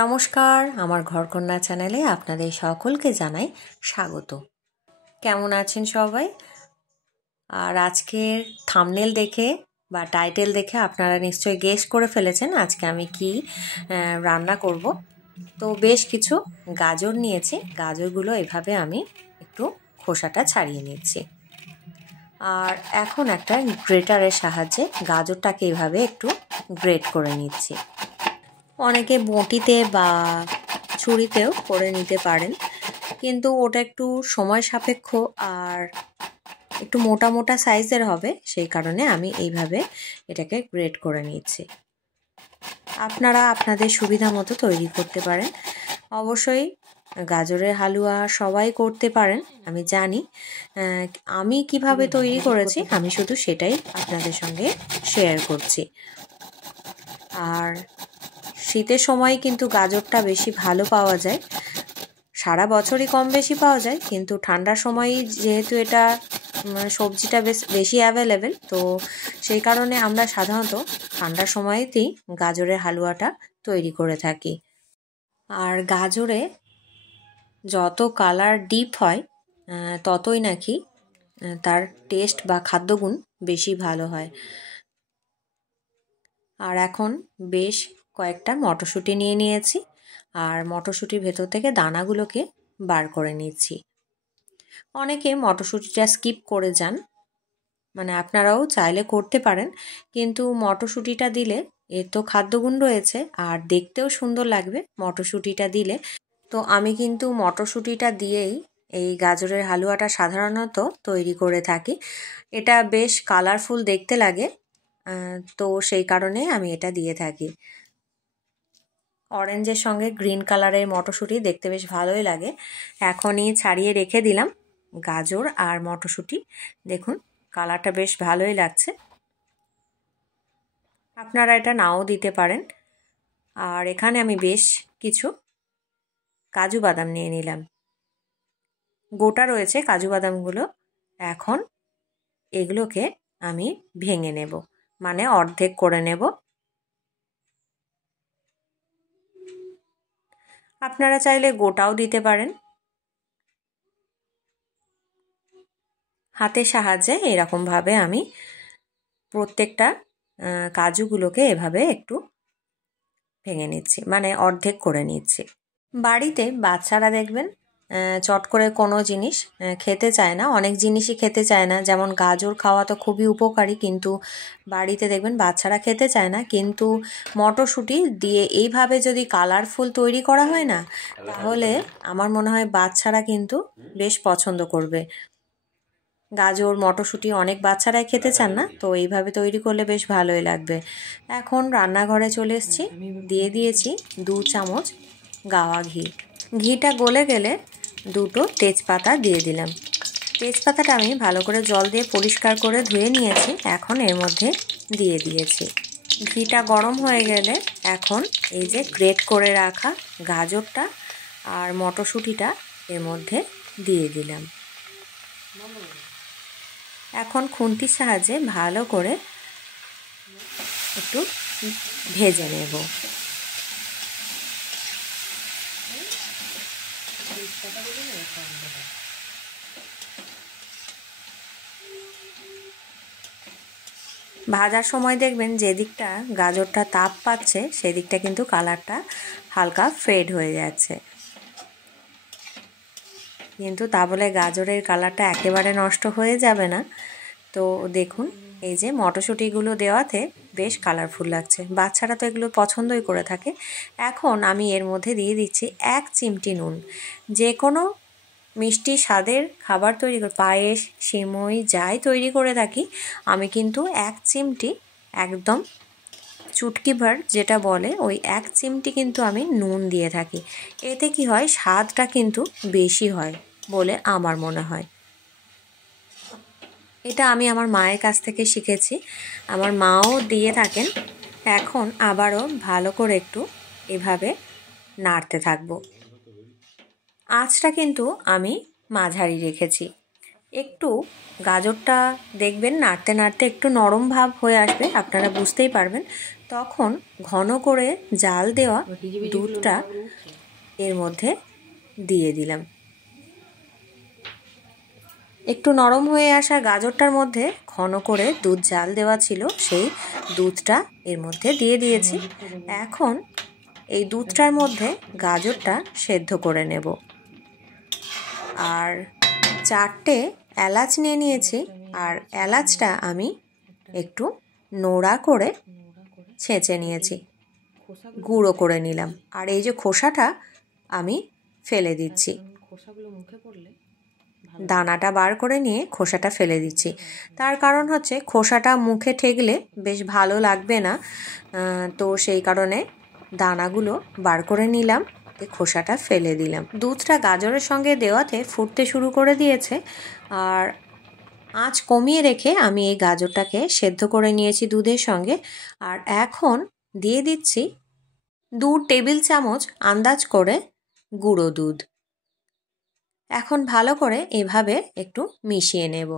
নমস্কার, আমার ঘরকন্যা চ্যানেলে আপনাদের সকলকে জানাই স্বাগত। কেমন আছেন সবাই? আর আজকের থাম্বনেল দেখে বা টাইটেল দেখে আপনারা নিশ্চয়ই গেস করে ফেলেছেন আজকে আমি কি রান্না করব। তো বেশ কিছু গাজর নিয়েছি, গাজরগুলো এভাবে আমি একটু খোসাটা ছাড়িয়ে নিচ্ছি। আর এখন একটা গ্রেটারের সাহায্যে গাজরটাকে এভাবে একটু গ্রেট করে নিচ্ছি। অনেকে বঁটিতে বা ছুরিতেও করে নিতে পারেন, কিন্তু ওটা একটু সময় সাপেক্ষ আর একটু মোটা মোটা সাইজের হবে, সেই কারণে আমি এইভাবে এটাকে গ্রেট করে নিচ্ছি। আপনারা আপনাদের সুবিধা মতো তৈরি করতে পারেন। অবশ্যই গাজরের হালুয়া সবাই করতে পারেন, আমি জানি। আমি কিভাবে তৈরি করেছি আমি শুধু সেটাই আপনাদের সঙ্গে শেয়ার করছি। আর শীতের সময় কিন্তু গাজরটা বেশি ভালো পাওয়া যায়, সারা বছরই কম বেশি পাওয়া যায়, কিন্তু ঠান্ডার সময়ই যেহেতু এটা সবজিটা বেশি অ্যাভেলেবেল, তো সেই কারণে আমরা সাধারণত ঠান্ডার সময়তেই গাজরের হালুয়াটা তৈরি করে থাকি। আর গাজরে যত কালার ডিপ হয় ততই নাকি তার টেস্ট বা খাদ্যগুণ বেশি ভালো হয়। আর এখন বেশ কয়েকটা মটরশুঁটি নিয়ে নিয়েছি, আর মটরশুঁটির ভেতর থেকে দানাগুলোকে বার করে নিচ্ছি। অনেকে মটরশুঁটিটা স্কিপ করে যান, মানে আপনারাও চাইলে করতে পারেন, কিন্তু মটরশুঁটিটা দিলে এর তো খাদ্যগুণ রয়েছে আর দেখতেও সুন্দর লাগবে মটরশুঁটিটা দিলে। তো আমি কিন্তু মটরশুঁটিটা দিয়েই এই গাজরের হালুয়াটা সাধারণত তৈরি করে থাকি। এটা বেশ কালারফুল দেখতে লাগে, তো সেই কারণে আমি এটা দিয়ে থাকি। অরেঞ্জের সঙ্গে গ্রিন কালারের মটরশুঁটি দেখতে বেশ ভালোই লাগে। এখনই ছাড়িয়ে রেখে দিলাম গাজর আর মটরশুঁটি। দেখুন কালারটা বেশ ভালোই লাগছে। আপনারা এটা নাও দিতে পারেন। আর এখানে আমি বেশ কিছু কাজু বাদাম নিয়ে নিলাম, গোটা রয়েছে কাজু বাদামগুলো। এখন এগুলোকে আমি ভেঙে নেব, মানে অর্ধেক করে নেব। আপনারা চাইলে গোটাও দিতে পারেন। হাতের সাহায্যে এরকমভাবে আমি প্রত্যেকটা কাজুগুলোকে এভাবে একটু ভেঙে নিচ্ছি, মানে অর্ধেক করে নিচ্ছি। বাড়িতে বাচ্চারা দেখবেন চট করে কোনো জিনিস খেতে চায় না, অনেক জিনিসই খেতে চায় না। যেমন গাজর খাওয়া তো খুবই উপকারী, কিন্তু বাড়িতে দেখবেন বাচ্চারা খেতে চায় না। কিন্তু মটরশুঁটি দিয়ে এইভাবে যদি কালারফুল তৈরি করা হয় না, তাহলে আমার মনে হয় বাচ্চারা কিন্তু বেশ পছন্দ করবে। গাজর মটরশুঁটি অনেক বাচ্চারাই খেতে চান না, তো এইভাবে তৈরি করলে বেশ ভালোই লাগবে। এখন রান্নাঘরে চলে এসেছি, দিয়ে দিয়েছি 2 চামচ গাওয়া ঘি। ঘিটা গলে গেলে 2টো তেজপাতা দিয়ে দিলাম। তেজপাতাটা আমি ভালো করে জল দিয়ে পরিষ্কার করে ধুয়ে নিয়েছি, এখন এর মধ্যে দিয়ে দিয়েছি। ঘিটা গরম হয়ে গেলে এখন এই যে গ্রেট করে রাখা গাজরটা আর মটরশুঁটিটা এর মধ্যে দিয়ে দিলাম। এখন খুন্তির সাহায্যে ভালো করে একটু ভেজে নেব। ভাজার সময় দেখবেন যে দিকটা গাজরটা তাপ পাচ্ছে সেদিকটা কিন্তু কালারটা হালকা ফেড হয়ে যাচ্ছে, কিন্তু তা বলে গাজরের কালারটা একেবারে নষ্ট হয়ে যাবে না। তো দেখুন এই যে মটরশুঁটিগুলো দেওয়াতে বেশ কালারফুল লাগছে, বাচ্চারা তো এগুলো পছন্দই করে থাকে। এখন আমি এর মধ্যে দিয়ে দিচ্ছি 1 চিমটি নুন। যে কোনো মিষ্টি স্বাদের খাবার তৈরি করে, পায়েস সিমই যাই তৈরি করে থাকি, আমি কিন্তু 1 চিমটি একদম চুটকি ভর যেটা বলে ওই 1 চিমটি কিন্তু আমি নুন দিয়ে থাকি। এতে কি হয়, স্বাদটা কিন্তু বেশি হয় বলে আমার মনে হয়। এটা আমি আমার মায়ের কাছ থেকে শিখেছি, আমার মাও দিয়ে থাকেন। এখন আবারও ভালো করে একটু এভাবে নাড়তে থাকবো। আঁচটা কিন্তু আমি মাঝারি রেখেছি। একটু গাজরটা দেখবেন নাড়তে নাড়তে একটু নরম ভাব হয়ে আসবে, আপনারা বুঝতেই পারবেন। তখন ঘন করে জাল দেওয়া দুধটা এর মধ্যে দিয়ে দিলাম। একটু নরম হয়ে আসা গাজরটার মধ্যে ঘন করে দুধ জাল দেওয়া ছিল, সেই দুধটা এর মধ্যে দিয়ে দিয়েছি। এখন এই দুধটার মধ্যে গাজরটা সেদ্ধ করে নেব। আর 4টে এলাচ নিয়ে নিয়েছি, আর এলাচটা আমি একটু নোড়া করে ছেঁচে নিয়েছি, গুঁড়ো করে নিলাম। আর এই যে খোসাটা আমি ফেলে দিচ্ছি, দানাটা বার করে নিয়ে খোসাটা ফেলে দিচ্ছি। তার কারণ হচ্ছে খোসাটা মুখে ঠেকলে বেশ ভালো লাগবে না, তো সেই কারণে দানাগুলো বার করে নিলাম, খোসাটা ফেলে দিলাম। দুধটা গাজরের সঙ্গে দেওয়াতে ফুটতে শুরু করে দিয়েছে, আর আঁচ কমিয়ে রেখে আমি এই গাজরটাকে সেদ্ধ করে নিয়েছি দুধের সঙ্গে। আর এখন দিয়ে দিচ্ছি 2 টেবিল চামচ আন্দাজ করে গুঁড়ো দুধ। এখন ভালো করে এভাবে একটু মিশিয়ে নেব।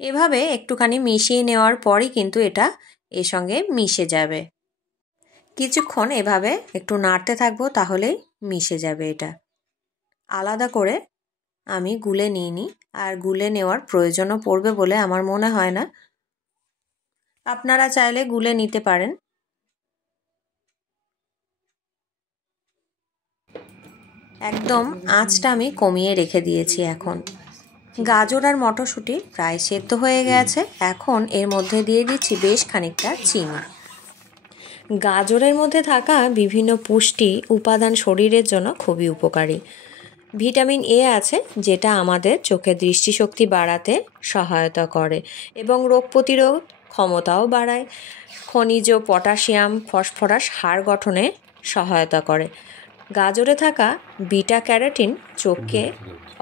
এভাবে একটুখানি মিশিয়ে নেওয়ার পরই কিন্তু এটা এর সঙ্গে মিশে যাবে। কিছুক্ষণ এভাবে একটু নাড়তে থাকবো, তাহলেই মিশে যাবে। এটা আলাদা করে আমি গুলে নিইনি, আর গুলে নেওয়ার প্রয়োজনও পড়বে বলে আমার মনে হয় না। আপনারা চাইলে গুলে নিতে পারেন। একদম আঁচটা আমি কমিয়ে রেখে দিয়েছি। এখন গাজর আর মটরশুঁটি প্রায় সেদ্ধ হয়ে গেছে। এখন এর মধ্যে দিয়ে দিচ্ছি বেশ খানিকটা চিনি। গাজরের মধ্যে থাকা বিভিন্ন পুষ্টি উপাদান শরীরের জন্য খুবই উপকারী। ভিটামিন এ আছে, যেটা আমাদের চোখের দৃষ্টিশক্তি বাড়াতে সহায়তা করে এবং রোগ প্রতিরোধ ক্ষমতাও বাড়ায়। খনিজ পটাশিয়াম, ফসফরাস হাড় গঠনে সহায়তা করে। গাজরে থাকা বিটা ক্যারোটিন চোখকে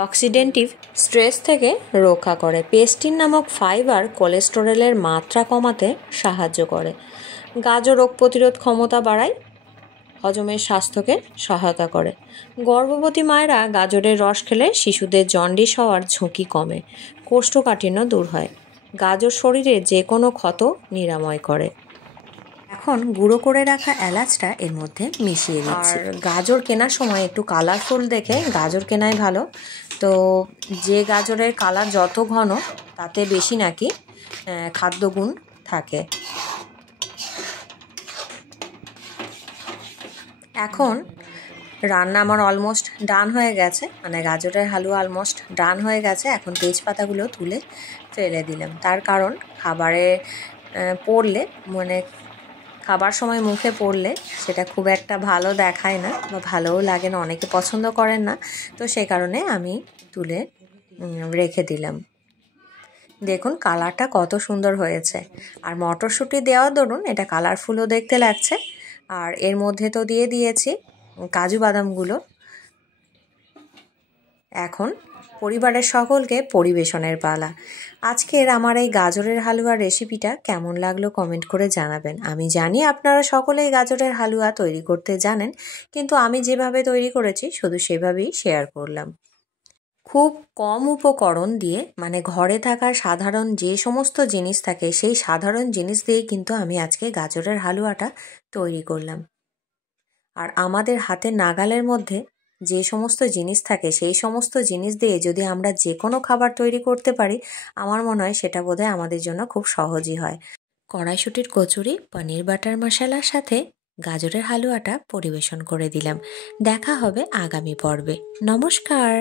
অক্সিডেন্টিভ স্ট্রেস থেকে রক্ষা করে। পেস্টিন নামক ফাইবার কোলেস্টেরলের মাত্রা কমাতে সাহায্য করে। গাজর রোগ প্রতিরোধ ক্ষমতা বাড়ায়, হজমের স্বাস্থ্যকে সহায়তা করে। গর্ভবতী মায়েরা গাজরের রস খেলে শিশুদের জন্ডিস হওয়ার ঝুঁকি কমে, কোষ্ঠকাঠিন্য দূর হয়। গাজর শরীরে যে কোনো ক্ষত নিরাময় করে। এখন গুঁড়ো করে রাখা এলাচটা এর মধ্যে মিশিয়ে দিচ্ছি। আর গাজর কেনার সময় একটু কালারফুল দেখে গাজর কেনাই ভালো। তো যে গাজরের কালার যত ঘন, তাতে বেশি নাকি খাদ্যগুণ থাকে। এখন রান্না আমার অলমোস্ট ডান হয়ে গেছে, মানে গাজরের হালুয়া অলমোস্ট ডান হয়ে গেছে। এখন তেজপাতাগুলো তুলে ফেলে দিলাম, তার কারণ খাবারে পড়লে, মানে খাবার সময় মুখে পড়লে সেটা খুব একটা ভালো দেখায় না বা ভালোও লাগে না, অনেকে পছন্দ করেন না। তো সেই কারণে আমি তুলে রেখে দিলাম। দেখুন কালারটা কত সুন্দর হয়েছে। আর মটরশুঁটি দেওয়ার দরুন এটা কালারফুলও দেখতে লাগছে। আর এর মধ্যে তো দিয়ে দিয়েছি কাজু বাদামগুলো। এখন পরিবারের সকলকে পরিবেশনের পালা। আজকের আমার এই গাজরের হালুয়ার রেসিপিটা কেমন লাগলো কমেন্ট করে জানাবেন। আমি জানি আপনারা সকলেই গাজরের হালুয়া তৈরি করতে জানেন, কিন্তু আমি যেভাবে তৈরি করেছি শুধু সেভাবেই শেয়ার করলাম। খুব কম উপকরণ দিয়ে, মানে ঘরে থাকা সাধারণ যে সমস্ত জিনিস থাকে সেই সাধারণ জিনিস দিয়ে কিন্তু আমি আজকে গাজরের হালুয়াটা তৈরি করলাম। আর আমাদের হাতের নাগালের মধ্যে যে সমস্ত জিনিস থাকে সেই সমস্ত জিনিস দিয়ে যদি আমরা যে কোনো খাবার তৈরি করতে পারি, আমার মনে হয় সেটা বোধহয় আমাদের জন্য খুব সহজই হয়। কড়াইশুঁটির কচুরি, পনির বাটার মশলার সাথে গাজরের হালুয়াটা পরিবেশন করে দিলাম। দেখা হবে আগামী পর্বে। নমস্কার।